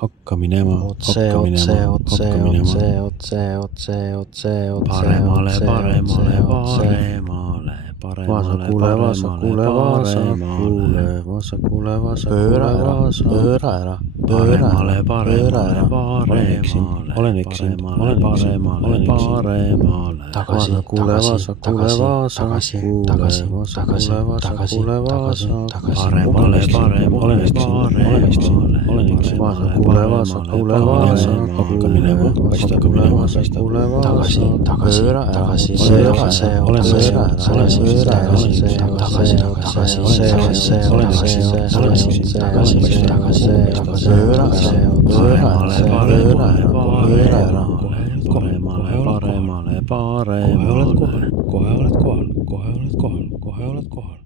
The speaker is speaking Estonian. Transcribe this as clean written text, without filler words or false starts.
hakka minema, hakka minema, hakka minema. Paremale, paremale, paremale, paremale, vasakule, paremale, vasakule, pööra ära, pööra ära, paremale, paremale, paremale, olen eksinud, paremale, tagasi, vasakule, paremale, paremale, olen eksinud, vasakule, hakka minema, paista, tagasi, pööra ära, kohe oled kohal.